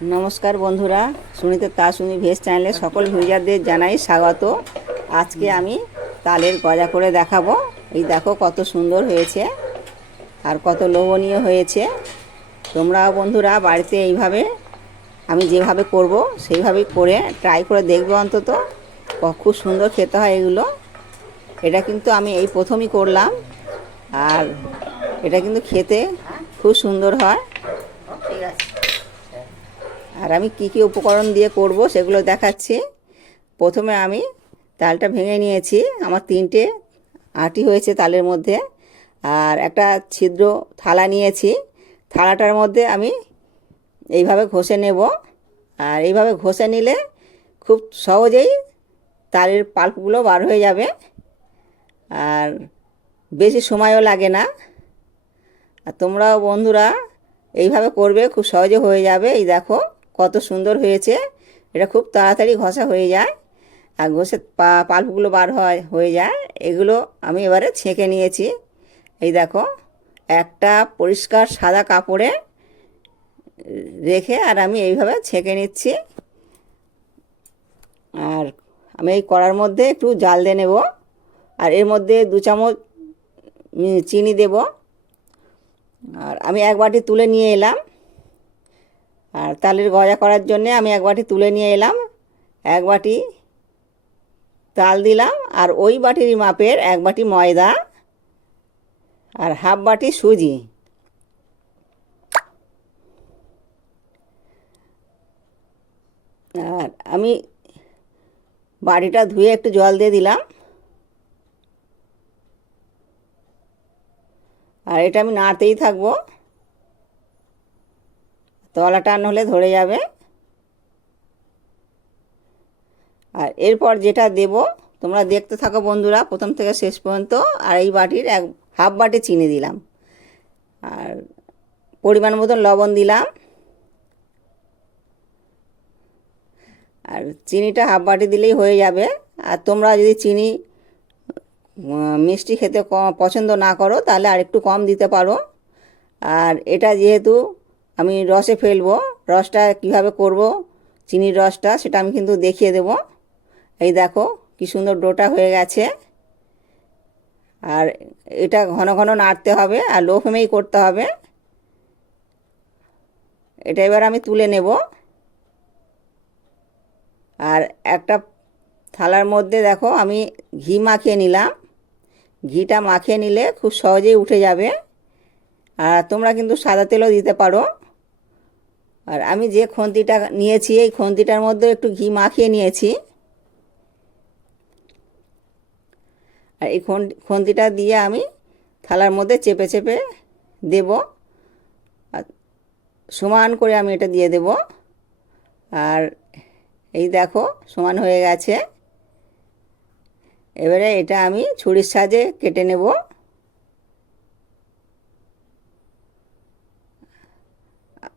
নমস্কার বন্ধুরা, সুনিতা তা সুমি ভেজ চ্যানেলে সকল ভিউজারদের জানাই স্বাগত। আজকে আমি তালের গজা করে দেখাবো। এই দেখো কত সুন্দর হয়েছে আর কত লোভনীয় হয়েছে। তোমরাও বন্ধুরা বাড়িতে এইভাবে আমি যেভাবে করব সেইভাবেই করে ট্রাই করে দেখবে অন্তত। খুব সুন্দর খেতে হয় এগুলো। এটা কিন্তু আমি এই প্রথমই করলাম, আর এটা কিন্তু খেতে খুব সুন্দর হয়। ঠিক আছে, আর আমি কি কি উপকরণ দিয়ে করব সেগুলো দেখাচ্ছি। প্রথমে আমি তালটা ভেঙে নিয়েছি, আমার 3টে আটি হয়েছে তালের মধ্যে। আর একটা ছিদ্র থালা নিয়েছি, থালাটার মধ্যে আমি এইভাবে ঘষে নেব। আর এইভাবে ঘষে নিলে খুব সহজেই তালের পাল্পগুলো বার হয়ে যাবে, আর বেশি সময়ও লাগে না। আর তোমরাও বন্ধুরা এইভাবে করবে, খুব সহজে হয়ে যাবে। এই দেখো কত সুন্দর হয়েছে। এটা খুব তাড়াতাড়ি ঘষা হয়ে যায় আর ঘষে পাল্পগুলো বার হয়ে যায়। এগুলো আমি এবারে ছেঁকে নিয়েছি। এই দেখো একটা পরিষ্কার সাদা কাপড়ে রেখে আর আমি এইভাবে ছেঁকে নিচ্ছি। আর আমি এই কড়ার মধ্যে একটু জাল দিয়ে নেব, আর এর মধ্যে 2 চামচ চিনি দেব। আর আমি 1 বাটি তুলে নিয়ে এলাম, আর তালের গজা করার জন্যে আমি 1 বাটি তুলে নিয়ে এলাম। 1 বাটি তাল দিলাম, আর ওই বাটির মাপের 1 বাটি ময়দা আর হাফ বাটি সুজি। আর আমি বাটিটা ধুয়ে একটু জল দিয়ে দিলাম। আর এটা আমি নাড়তেই থাকবো, তলা টান হলে ধরে যাবে। আর এরপর যেটা দেব তোমরা দেখতে থাকো বন্ধুরা প্রথম থেকে শেষ পর্যন্ত। আর এই বাটির হাফ বাটি চিনি দিলাম, আর পরিমাণ মতন লবণ দিলাম। আর চিনিটা হাফ বাটি দিলেই হয়ে যাবে। আর তোমরা যদি চিনি মিষ্টি খেতে পছন্দ না করো তাহলে আর একটু কম দিতে পারো। আর এটা যেহেতু আমি রসে ফেলবো, রসটা কিভাবে করব চিনির রসটা সেটা আমি কিন্তু দেখিয়ে দেব। এই দেখো কি সুন্দর ডোটা হয়ে গেছে। আর এটা ঘন ঘন নাড়তে হবে আর লো ফ্লেমেই করতে হবে। এটা এবার আমি তুলে নেব। আর একটা থালার মধ্যে দেখো আমি ঘি মাখিয়ে নিলাম। ঘিটা মাখিয়ে নিলে খুব সহজেই উঠে যাবে। আর তোমরা কিন্তু সাদা তেলও দিতে পারো। আর আমি যে খুন্তিটা নিয়েছি এই খুন্তিটার মধ্যে একটু ঘি মাখিয়ে নিয়েছি। আর এই খুন্তিটা দিয়ে আমি থালার মধ্যে চেপে চেপে দেব, আর সমান করে আমি এটা দিয়ে দেব। আর এই দেখো সমান হয়ে গেছে। এবারে এটা আমি ছুরির সাহায্যে কেটে নেব।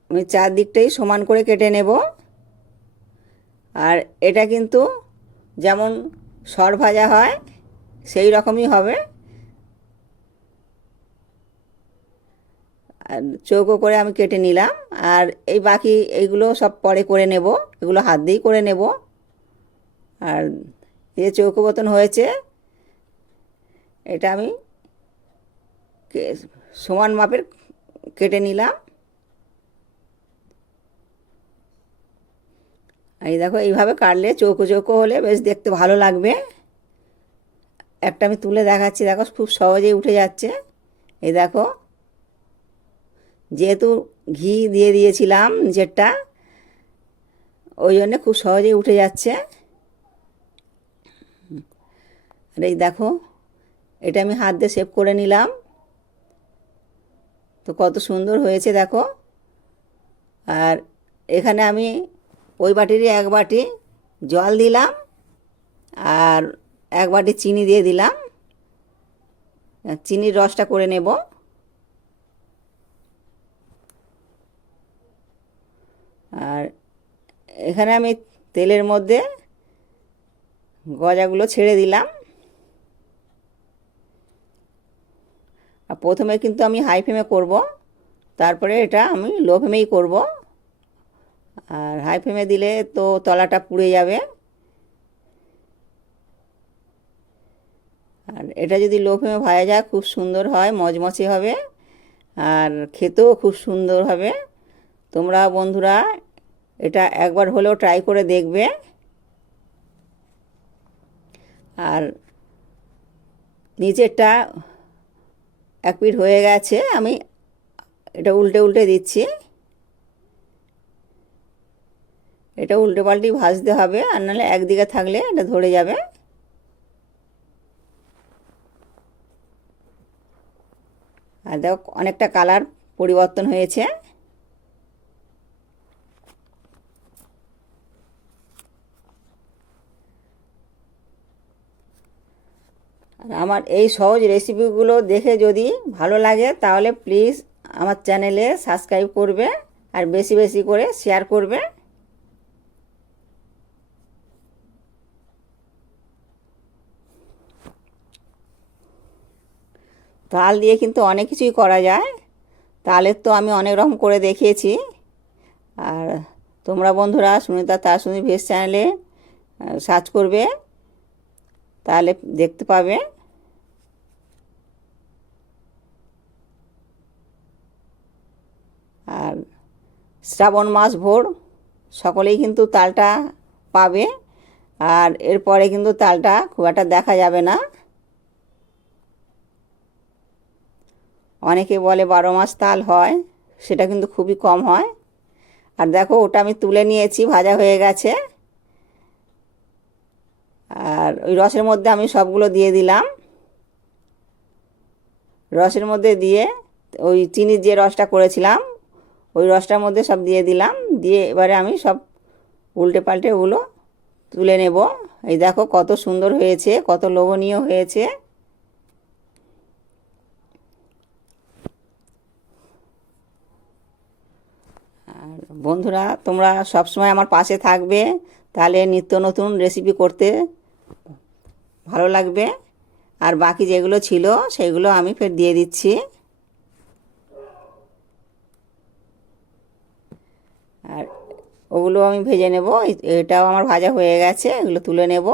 আমি চারদিকটাই সমান করে কেটে নেব। আর এটা কিন্তু যেমন সর ভাজা হয় সেই রকমই হবে। আর চৌকো করে আমি কেটে নিলাম। আর এই বাকি এইগুলো সব পরে করে নেব, এগুলো হাত দিয়েই করে নেব। আর এই যে চৌকো মতন হয়েছে, এটা আমি সমান মাপের কেটে নিলাম। এই দেখো এইভাবে কাটলে চৌকো চৌকো হলে বেশ দেখতে ভালো লাগবে। একটা আমি তুলে দেখাচ্ছি, দেখো খুব সহজেই উঠে যাচ্ছে। এই দেখো যেহেতু ঘি দিয়ে দিয়েছিলাম নিচেরটা, ওই জন্যে খুব সহজেই উঠে যাচ্ছে। আর এই দেখো এটা আমি হাত দিয়ে শেপ করে নিলাম। তো কত সুন্দর হয়েছে দেখো। আর এখানে আমি ওই বাটিরই 1 বাটি জল দিলাম, আর 1 বাটি চিনি দিয়ে দিলাম। চিনির রসটা করে নেব। আর এখানে আমি তেলের মধ্যে গজাগুলো ছেড়ে দিলাম। আর প্রথমে কিন্তু আমি হাই ফ্লেমে করব, তারপরে এটা আমি লো ফ্লেমেই করব। আর হাই ফ্লেমে দিলে তো তলাটা পুড়ে যাবে। আর এটা যদি লো ফ্লেমে ভাজা যায় খুব সুন্দর হয়, মচমচে হবে আর খেতেও খুব সুন্দর হবে। তোমরা বন্ধুরা এটা একবার হলেও ট্রাই করে দেখবে। আর নিচেরটা এক পিঠ হয়ে গেছে, আমি এটা উল্টে উল্টে দিচ্ছি। এটা উল্টে পাল্টি ভাজতে হবে, আর নাহলে একদিকে থাকলে এটা ধরে যাবে। আর দেখো অনেকটা কালার পরিবর্তন হয়েছে। আর আমার এই সহজ রেসিপিগুলো দেখে যদি ভালো লাগে তাহলে প্লিজ আমার চ্যানেলে সাবস্ক্রাইব করবে আর বেশি বেশি করে শেয়ার করবে। তাল দিয়ে কিন্তু অনেক কিছুই করা যায়, তালের তো আমি অনেক রকম করে দেখিয়েছি। আর তোমরা বন্ধুরা সুনিতা তাসুনি ভেজ চ্যানেলে সার্চ করবে, তাহলে দেখতে পাবে। আর শ্রাবণ মাস ভোর সকলেই কিন্তু তালটা পাবে, আর এরপরে কিন্তু তালটা খুব একটা দেখা যাবে না। অনেকে বলে 12 মাস তাল হয়, সেটা কিন্তু খুবই কম হয়। আর দেখো ওটা আমি তুলে নিয়েছি, ভাজা হয়ে গেছে। আর ওই রসের মধ্যে আমি সবগুলো দিয়ে দিলাম। রসের মধ্যে দিয়ে ওই চিনির যে রসটা করেছিলাম ওই রসটার মধ্যে সব দিয়ে দিলাম, দিয়ে এবারে আমি সব উল্টে পাল্টে ওগুলো তুলে নেব। এই দেখো কত সুন্দর হয়েছে, কত লোভনীয় হয়েছে। আর বন্ধুরা তোমরা সবসময় আমার পাশে থাকবে, তাহলে নিত্য নতুন রেসিপি করতে ভালো লাগবে। আর বাকি যেগুলো ছিল সেগুলো আমি ফের দিয়ে দিচ্ছি। আর ওগুলো আমি ভেজে নেব। এটাও আমার ভাজা হয়ে গেছে, এগুলো তুলে নেব।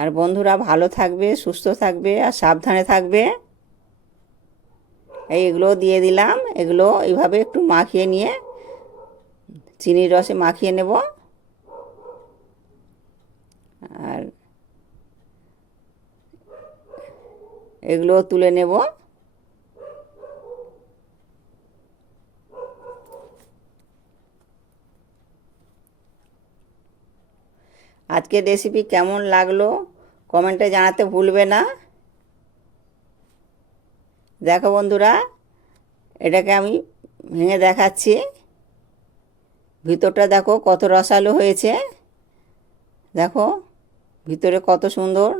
আর বন্ধুরা ভালো থাকবে, সুস্থ থাকবে আর সাবধানে থাকবে। এইগুলো দিয়ে দিলাম, এগুলো এইভাবে একটু মাখিয়ে নিয়ে চিনির রসে মাখিয়ে নেব। আর এগুলো তুলে নেব। আজকের রেসিপি কেমন লাগলো কমেন্টে জানাতে ভুলবে না। দেখো বন্ধুরা এটাকে আমি ভেঙে দেখাচ্ছি, ভিতরটা দেখো কত রসালো হয়েছে। দেখো ভিতরে কত সুন্দর